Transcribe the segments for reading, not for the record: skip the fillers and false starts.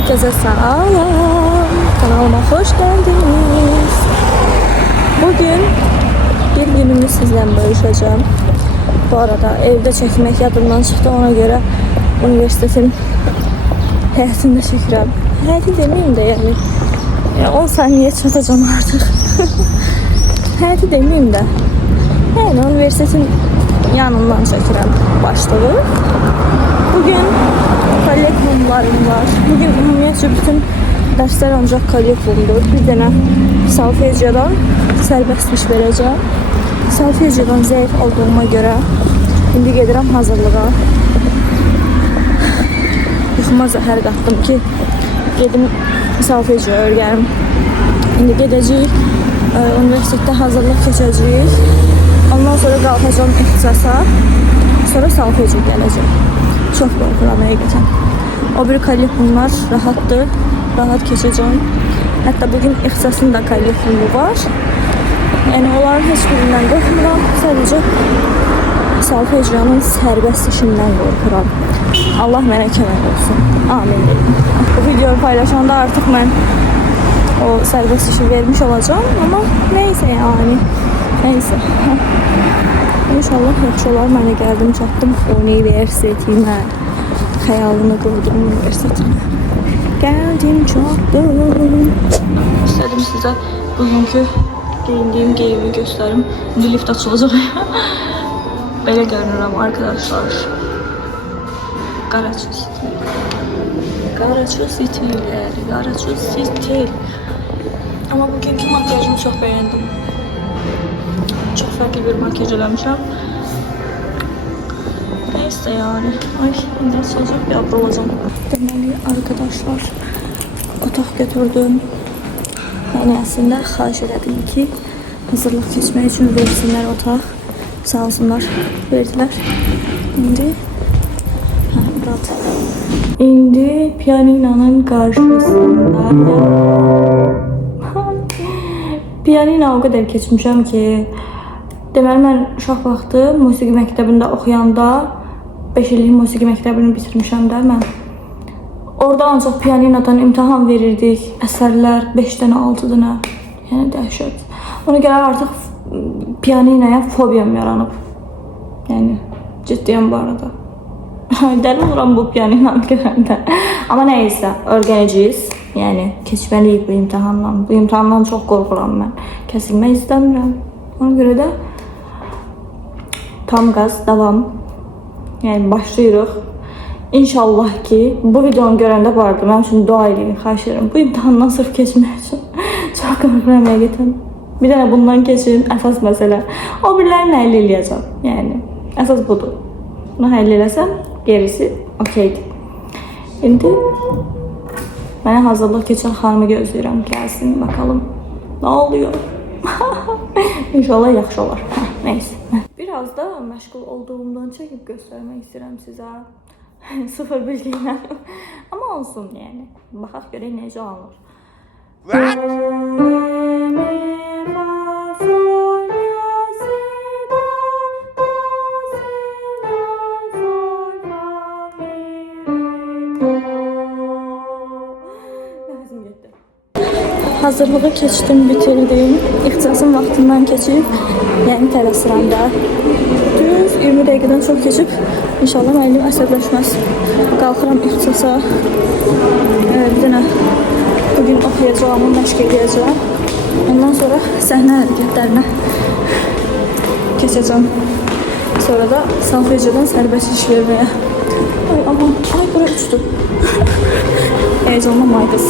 Herkese selam. Kanalıma hoş geldiniz. Bugün bir günümü sizle bölüşeceğim. Bu arada evde çekmek yadımdan çıktı, ona göre üniversitetin həyətində çəkirəm. Həyəti demeyeyim de yani 10 saniye çatacağım artık. Həyəti demeyeyim de yani üniversitetin yanından çəkirəm başlığı. Bugün kollektivlarım var. Bugün ümumiyyətcə bütün dersler ancak kollektivdir. Bir dənə solfejiyadan sərbəst iş verəcəm. Solfejiyadan zəif olduğuma görə indi gedirəm hazırlığa. Yuxuma zəhər qatdım ki, gedim solfejiya öyrənim. İndi gedəcəyik, üniversitetdə hazırlıq keçəcəyik. Ondan sonra qalxacağım ixtisasa, sonra solfejiya gələcəm. Çok qorxuram həqiqətən. O bir kollektivlər rahatdır, rahat keçəcəm. Hətta bugün ixtisasın da kollektivi var. Yəni onların heç birindən qorxmuram, sadəcə solfejiyanın sərbəst işindən qorxuram. Allah mənə kömək olsun. Amin. Bu videoyu paylaşanda artıq mən o sərbəst işi vermiş olacağım, amma neyse yani. Neyse. İnşallah yaxşı olar. Mən də gəldim, çatdım universitetimə. Xəyalını qurdum universitetimə. Gəldim, çatdım. İstədim sizə bugünkü giyindiyim geyimi göstərim. İndi lift açılacaq. Belə görünürəm arkadaşlar. Qaraçı stil. Qaraçı stillər, qaraçı stil. Amma bugünkü makyajımı çox bəyəndim. Çok farklı bir makyaj eləmişəm. Neyse yani. Ay, indi açılacaq bir abla olacağım. Deməli arkadaşlar, otaq götürdüm. Yəni əslində xahiş elədim ki, hazırlıq keçmək üçün versinlər otaq. Sağ olsunlar, verdilər. İndi burada. İndi piyaninanın qarşısında. Piyanino o qədər keçmişəm ki, deməli mən uşaq vaxtı musiqi məktəbində oxuyanda 5 illik musiqi məktəbini bitirmişəm də mən. Orada ancaq piyaninodan imtahan verirdik. Əsərlər 5 dənə, 6 dənə. Yəni dəhşət. Ona görə artıq piyaninoya fobiyam yaranıb. Yəni ciddiyəm bu arada. Dəli oluram bu piyaninonu görəndə. Amma nəysə, öyrənəcəyik. Yəni keçməliyik bu imtahandan. Bu imtahandan çox qorxuram mən. Kəsilmək istəmirəm. Ona görə də tam qaz, davam. Yəni başlayırıq. İnşallah ki, bu videonu görəndə bu arada mənim üçün dua edin, xahiş edirəm. Bu imtahandan sırf keçmək üçün çox qorxuram həqiqətən. Bir dənə bundan keçin, əsas məsələ. O birilərini həll eləyəcəm. Yəni əsas budur. Bunu həll eləsəm, gerisi okeydir. İndi mənə hazırlıq keçən xanımı gözləyirəm. Gəlsin, bakalım. Nə oluyor? İnşallah yaxşı olar. Neyse. Biraz da məşğul olduğumdan çəkib göstərmək istəyirəm sizə. Sıfır bilgiylə. Amma olsun yəni. Baxaq görək necə alınır. Hazırlığı keçdim, bitirdim. İxtisasın vaxtından keçib, yəni tələsirəm də. Düz 20 dəqiqədən çox keçib, inşallah müəllim əsəbləşməz. Qalxıram ixtisasa. Bir dənə bugün oxuyacağım, məşq edəcəm. Ondan sonra səhnə hərəkətlərinə keçəcəm. Sonra da solfejiyadan sərbəst iş verməyə. Ay aman, ay bura uçdu. Heyecanla maydız.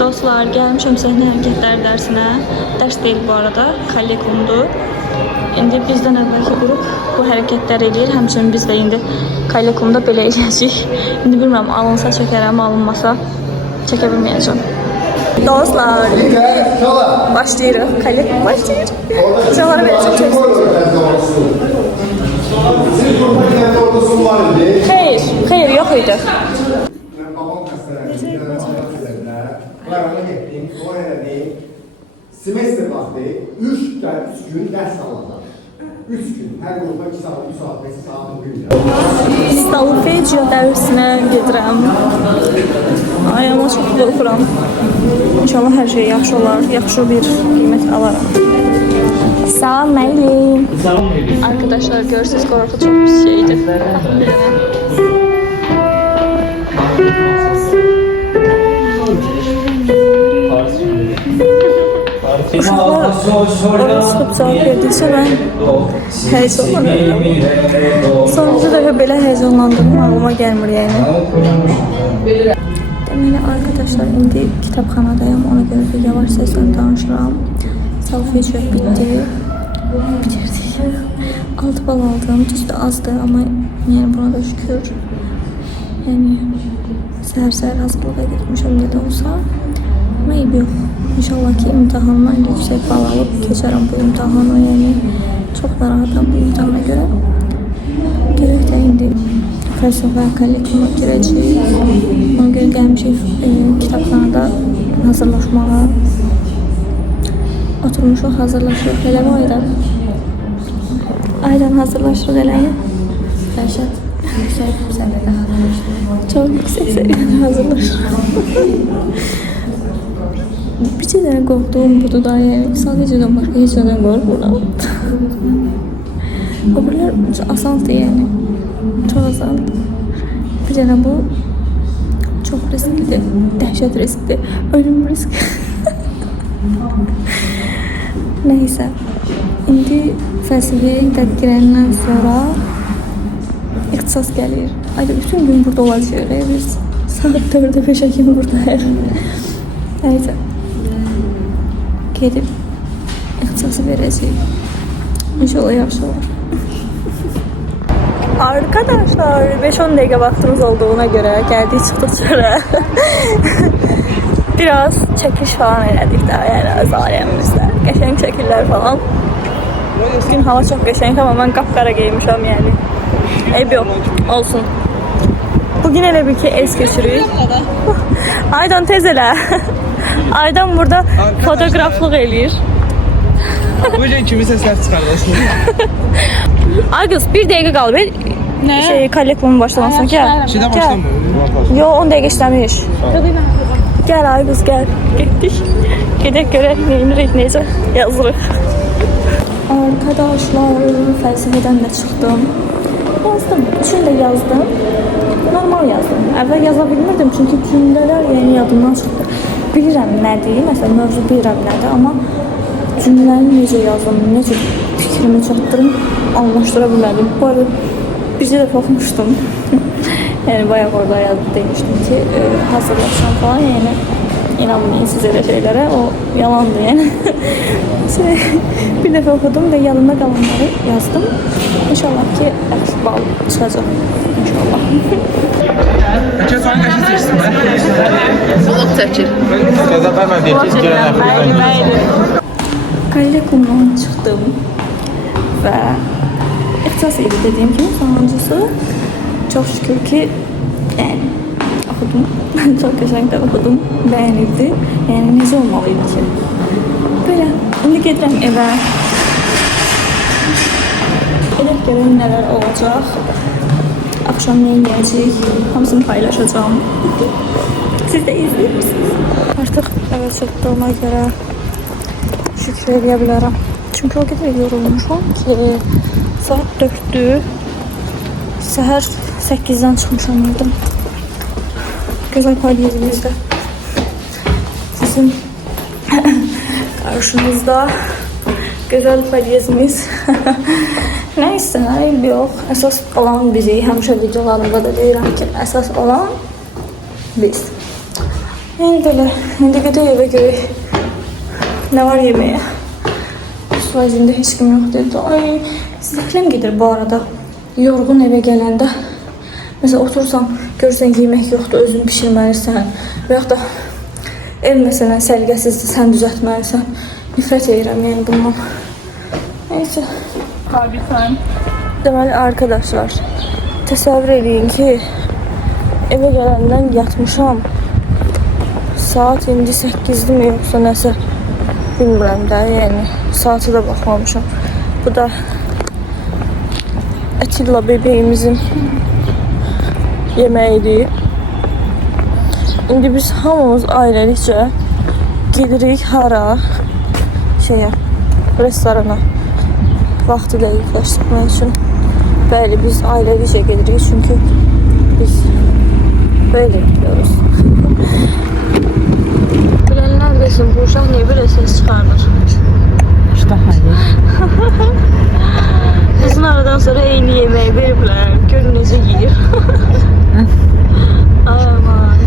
Dostlar, gəlmişəm səhnə hərəkətləri dərsinə. Dərs deyil bu arada, kollektivdir. İndi bizdən əvvəlki qrup bu hərəkətlər edir. Həmçinin biz də indi kollektivdə belə eləyəcəyik. İndi bilmirəm, alınsa çəkərəm, alınmasa çəkə bilməyəcəm. Dostlar, başlayırıq. Kollektiv başlayır. Canları verəcəm, çəksin. Xeyr, yox idi. Qərarına getdim, o elədim. Semestr vaxtı 3 gün dərs alınır. 3 gün, hər qrupa 2 saat, 3 saat, 5 saat, 1 gün. Solfejiya dərsinə gedirəm. ayağıma çox qorxuram. İnşallah hər şey yaxşı olar, yaxşı bir qiymət alaram. Salam Meyli. Arkadaşlar görürsünüz qorxu çox pis şeydir. Uşaqlar orada çıxıb cavab verdikcə mən heyecanlanıyorum. Sonuncu dəfə belə heyecanlandığım ağlıma gəlmir yəni. Deməli arkadaşlar indi kitabxanadayım, ona görə də yavaş səslə danışıram. Selfie çök bitti. Bitirdik. 6 bal aldım, düzdür azdır amma yəni buna da şükür. Yəni səhər-səhər hazırlığa getmişəm nə də olsa. Ama iyi yox. İnşallah ki imtahandan yüksək bal alıb keçərəm bu imtahanı, yəni çox narahatam bu imtahana görə. Gerək də indi fəlsəfə kollektivuna girəcəyik. Ona görə gəlmişik kitabxanada hazırlaşmağa. Oturmuşuq, hazırlaşırıq. Elə mi Aydan? Aydan hazırlaşırıq eləyin. Rəşad, yüksək səviyyədə hazırlaşdırıq. Çox yüksək səviyyədə hazırlaşırıq. Bir şeyden qorxduğum budur da, yəni sadəcədən başqa heç nədən qorxmuram. O birlər asandır yəni, çox asandır. Bir dənə bu çox risklidir, dəhşət riskdir, ölüm riski. Neyse, indi fəlsəfəyə girəndən sonra ixtisas gəlir. Ayda bütün gün burada olacaq, biz saat 4'e 5'e kimi buradayıq. Neyse. Gedib ixtisası verəcəyik. İnşallah yaxşı olur. Arkadaşlar 5-10 dəqiqə vaxtımız olduğuna görə gəldik çıxdıq çölə. Biraz çəkiş falan elədik də, yəni öz aləmimizdə. Qəşəng çəkirlər falan. Bugün hava çox qəşəng amma mən qapqara geymişəm yəni. Eyb yox, olsun. Bugün elə bir ki es keçirik. Aydan tez elə. Aydan burada fotoğraflıq eləyir. Bugün kimi sesler çıkardırsın? Ay qız, bir dəqiqə qalıb. Şey, kollektiyanın başlamasına gəl. Şeyden başlamıyor. Yo, 10 dəqiqə işləmiş. Gəl ay qız, gəl. Getdik. Gedək görək neyinirik, necə yazırıq. Arkadaşlar, fəlsəfədən də çıxdım. Yazdım, üçün də yazdım. Normal yazdım. Əvvəl yaza bilmirdim çünki cümlələr yəni yadımdan çıxdı. Bilirəm nədir, məsələn mövzu bilirəm nədir, amma cümləni necə yazdım, necə fikrimi çatdırım, anlaşdıra bilmədim. Bu arada bircə dəfə oxumuşdum. Yəni bayaq orada yazıb demişdim ki, hazırlaşam falan, yəni inanmayın siz elə şeylərə, o yalandır yəni. Bir dəfə oxudum və yanında qalanları yazdım. İnşallah ki, yaxşı bal çıxacaq. İnşallah. Herkes hangi yaşı seçsin be? Soluk çəkir. Qəzət vermə deyəcək, gələn əfirdən. Kollekumdan çıxdım və ixtisas idi dediyim kimi sonuncusu. Çox şükür ki, yəni oxudum. Çox qəşəng də oxudum, bəyənildi. Yəni necə olmalıydı ki? Belə, indi gedirəm evə. Edək görək nələr olacaq. Akşam ne yiyəcəyik, hamısını paylaşacağım. Siz də izləyirsiniz. Artıq eve çıxdığıma görə şükür edə bilərəm. Çünki o qədər yorulmuşum ki, saat 4'dür. Səhər 8'den çıxmışam oradan. Gözəl podyezimizdə. Sizin karşınızda gözəl podyezimiz. Neyse, ayıb yox. Əsas olan bizi, həmişə videolarımda da deyirəm ki, əsas olan biz. İndi gedək evə görək. Nə var yeməyə? Vaziyində heç kim yox dedi. Ay, zəhləm gedir bu arada. Yorğun evə gələndə. Məsələn, otursan, görürsən yemək yoxdur, özün pişirməlisən. Və yaxud da ev məsələn səliqəsizdir, sən düzəltməlisən. Nifrət edirəm yəni bundan. Neyse. Deməli arkadaşlar, təsəvvür edin ki, evə gələndən yatmışam. Saat indi 8'dir mi yoxsa nəsə bilmirəm də, yəni saatı da baxmamışam. Bu da Atilla bebeğimizin yeməyidir. İndi biz hamımız ailəlikcə gedirik hara? Şeyə, restorana. Vaxtı dəqiqləşdirmək üçün. Bəli, biz ailəlikcə gedirik çünki biz böyle gidiyoruz. Bilenler desin bu uşaq niye böyle ses çıkarır? İşte hayır. Bizim aradan sonra eyni yemeği veriblər. Görün necə yiyir. Ay aman.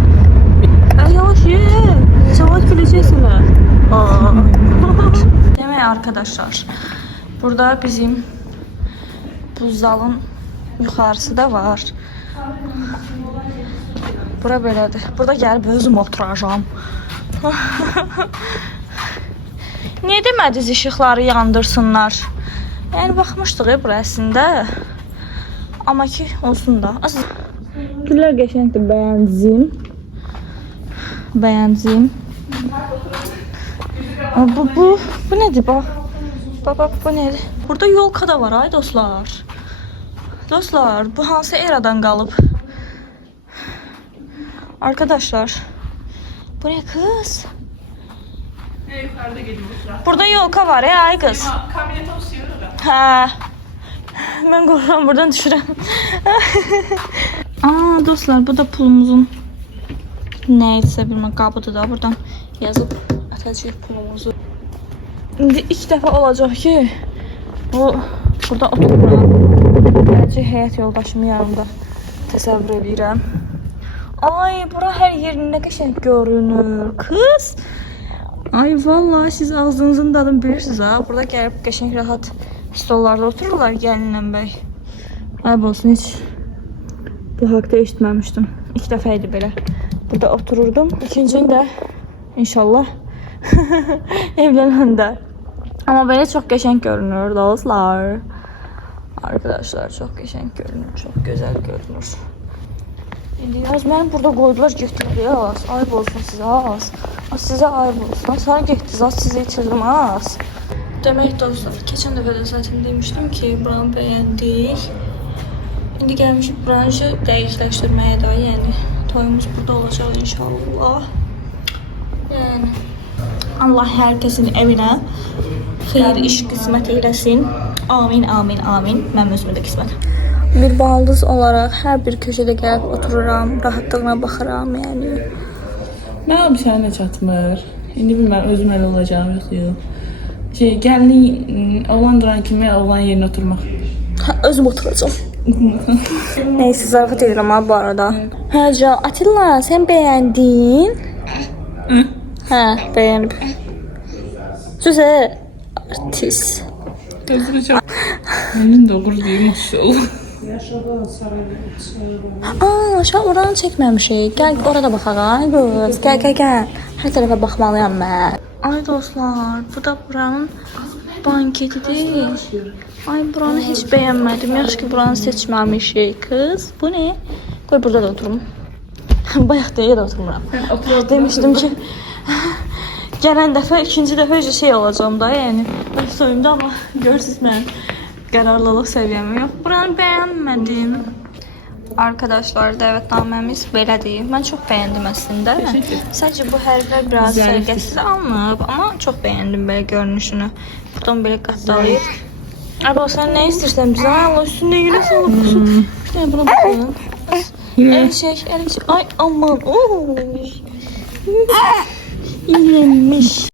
Ay yavaş ye. Cavaz güləcəksin ha. Demək arkadaşlar. Burada bizim buzdalın yuxarısı da var. Bura belədir. Burada gəlib özüm oturacağım. Niyə demədiniz işıqları yandırsınlar? Yəni baxmışdıq burasında. Amma ki olsun da. Güllər qəşəngdir, bəyəndim. Bu nədir bax? Bax bu nədir? Burada yolka da var ay dostlar. Dostlar, bu hansı eradan qalıb? Arkadaşlar, bu ne kız? Yukarıda geliyorlar. Burada yolka var ya ay kız. Kamyonet oluşuyor da. Ha. Ben korkuyorum buradan düşürəm. Aa dostlar, bu da pulumuzun neyse bilmem qabıdır da buradan yazıb atacağıq pulumuzu. İndi ilk dəfə olacaq ki burada otururam. Bəlkə həyat yoldaşımın yanında təsəvvür edirəm. Ay bura hər yerin nə qəşəng görünür kız. Ay vallahi siz ağzınızın dadını bilirsiniz ha. Burada gəlib qəşəng rahat stollarda otururlar gəlinlə bəy. Ay olsun heç bu haqda eşitməmişdim. İlk dəfə idi belə. Burada otururdum. İkincini də inşallah evlənəndə. Amma belə çox qəşəng görünür dostlar. Arkadaşlar çok qəşəng görünür, çok güzel görünür. Yaz mənim burada qoydular getdilər az. Ayıb olsun sizə az. Sizə ayıb olsun. Sonra getdiniz az sizi itirdim az. Demək dostlar, keçən dəfə də zaten demişdim ki buranı bəyəndik. İndi gəlmişik buranı dəqiqləşdirməyə də, yəni toyumuz burada olacaq inşallah. Yəni Allah hər kəsin evinə xeyir iş qismət eyləsin. Amin, amin, amin. Mən özümə də qismət. Bir baldız olaraq hər bir köşədə gəlib otururam, rahatlığına baxıram, yəni. Mənə bir sənə çatmır. İndi bilməm özüm ələ olacağım yox. Gəlini oğlan duran kimi oğlan yerinə oturmaq. Özüm oturacağım. Neyse zarafat edirəm ha bu arada. Hə, Atilla, sən bəyəndin? Hə, bəyənib. Süzə artist. Öldürəcəm. Mənim də olur deyim maşallah. Aa, aşağı oranı çəkməmişik. Gəl orada baxaq ay qız. Gəl. Hər tərəfə baxmalıyam mən. Ay dostlar, bu da buranın banketidir. Ay buranı heç bəyənmədim. Yaxşı ki buranı seçməmişik kız. Bu ne? Qoy burada da oturum. Bayaq deyə də oturmuram. Demişdim ki gələn dəfə, ikinci dəfə şey olacağım da, yəni soyumda, amma görürsünüz mən qərarlılıq səviyyəmi yox. Buranı bəyənmədim. Arkadaşlar, dəvətnaməmiz belədir. Mən çox bəyəndim əslində. Sadəcə bu hərflər biraz səliqəsiz alınıb, amma çox bəyəndim belə görünüşünü. Buradan belə qatdalayıb. Abi sən nə istəyirsən bizə? Allah üstündə yerə salıb qusun. Nə buna baxın. Əl çək. Ay aman. İğrenmiş.